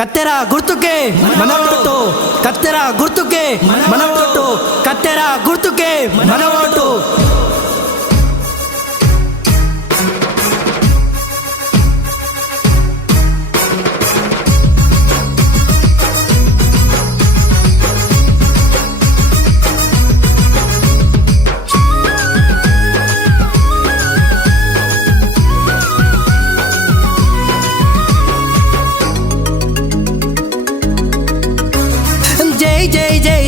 ಕತ್ತೆರ ಗುರ್ತುಕೆ ಮನವೋಟು ಕತ್ತೆರ ಗುರ್ತುಕೆ ಮನವೋಟು ಕತ್ತೆರ ಗುರ್ತುಕೆ ಮನವೋಟು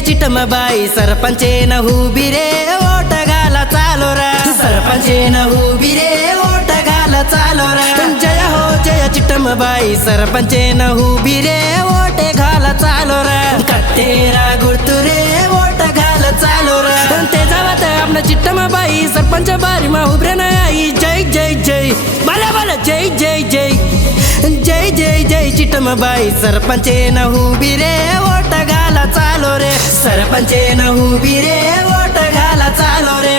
चिटमबाई सरपंचेन हुबिरे ओटगाल चालोरा सरपंचेन हुबिरे ओटगाल चालोरा जय हो जय चिटमबाई सरपंचेन हुबिरे ओटगाल चालोरा कत्तेरा गुर्तुरे ओटगाल चालोरा ते जावत आपला चिटमबाई सरपंच बारीमा उभरे नाही जय जय जय मला मला जय जय जय जय जय जय चिटमबाई सरपंचेन हुबिरे ओटगाल चालो रे सरपंचेन हुबिरे ओटगाल चालो रे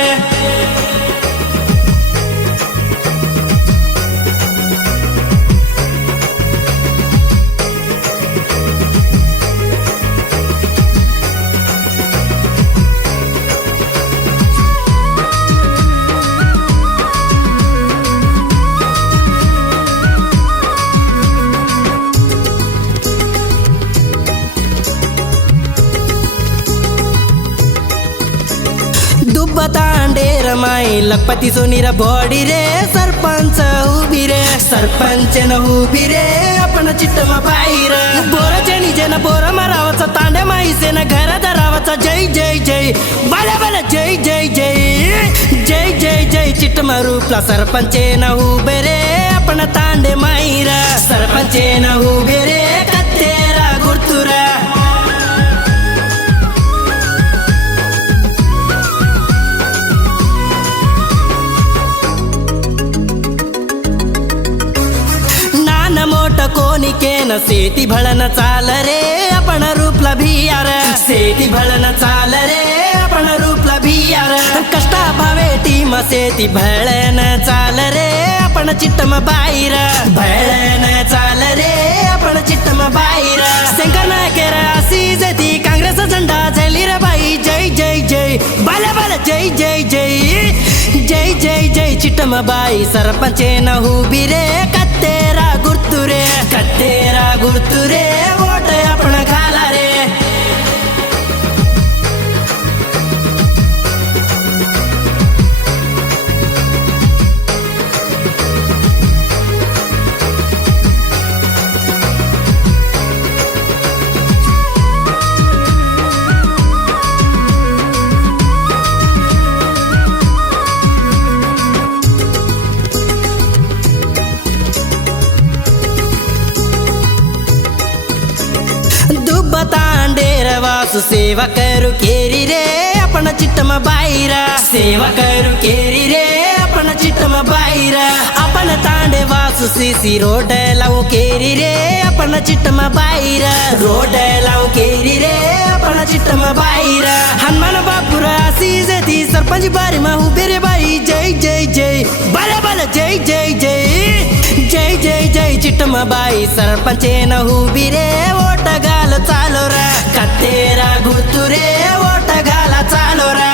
तांडेर माई लखपती सोनीर बॉडी रे सरपंच उभी रे सरपंच न उभी रे आपण चिट्टमा बाहेर बोराच्या निजेन बोर मारावाचा तांडे माई सेन घर धरावाचा जय जय जय बाला बाला जय जय जय जय जय जय चिट्टमा रूपला सरपंच न उभे रे आपण तांडे माईर सरपंच न उभे रे कत्तेरा गुर्तुरा कोनिकेन सेती भळन चाल रे आपण रूपला भियार सेती भळन चाल रे आपण रूपला भियार कष्टा भावे टीम सेती भळन चाल रे आपण चिट्टम बाहेर भळन चाल रे आपण चिट्टम बाहेर शंकर केर असी जती काँग्रेस झंडा झेली रे बाई जय जय जय बाला बाला जय जय जय जय जय जय चिट्टम बाई सरपंचेन हुबी रे कत्तेरा गुर्तुरे कत्तेरा गुर्तुरे वोट आपण घाला रे तांडेर वासु सेवा करू केरी रे आपण चिट्टम बाहेर सेवा करू केरी रे आपण चिट्टम बाहेर आपण तांडे वासु सीसी रोड लावू केरी रे आपण चिट्टम बाहेर रोड लावू केरी रे आपण चिट्टम बाहेर हनुमान बापूर असी जती सरपंच बारीमा उभे रे बाई जय जय जय बाला बाला जय जय जय जय जय जय चिट्टम बाई सरपंचेन हुबी रे ओटगाल चालो रा कत्तेरा गुर्तुरे ओटगाल चालो रा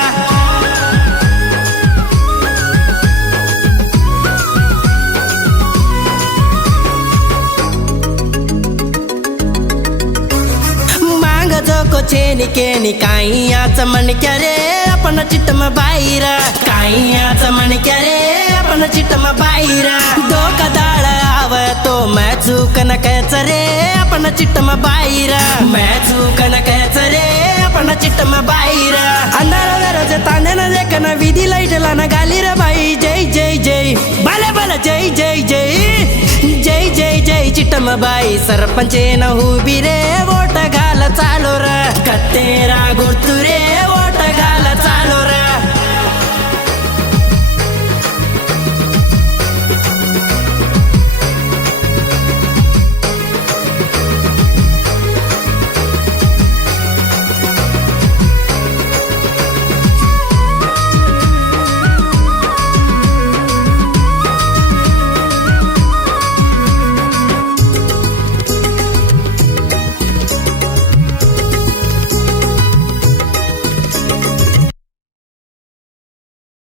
मांग जोको चेनी केनी काही याच मणक्या रे आपण चिट्टम बाहेर काही याच मणक्या रे आपण चिट्टम बाहेर डोका दाळ आवतो मैं चूकन कैच रे आपण चिट्टम बाहेर मैं चूकन कैच रे आपण चिट्टम बाहेर अंधार दरज तांडेन देखन विधी लाईटला न गाली रे बाई जय जय जय बाला बाला जय जय जय जय जय जय चिट्टम बाई सरपंचेन हुबी रे वोट घाल चालो रे कत्तेरा गुर्तुरे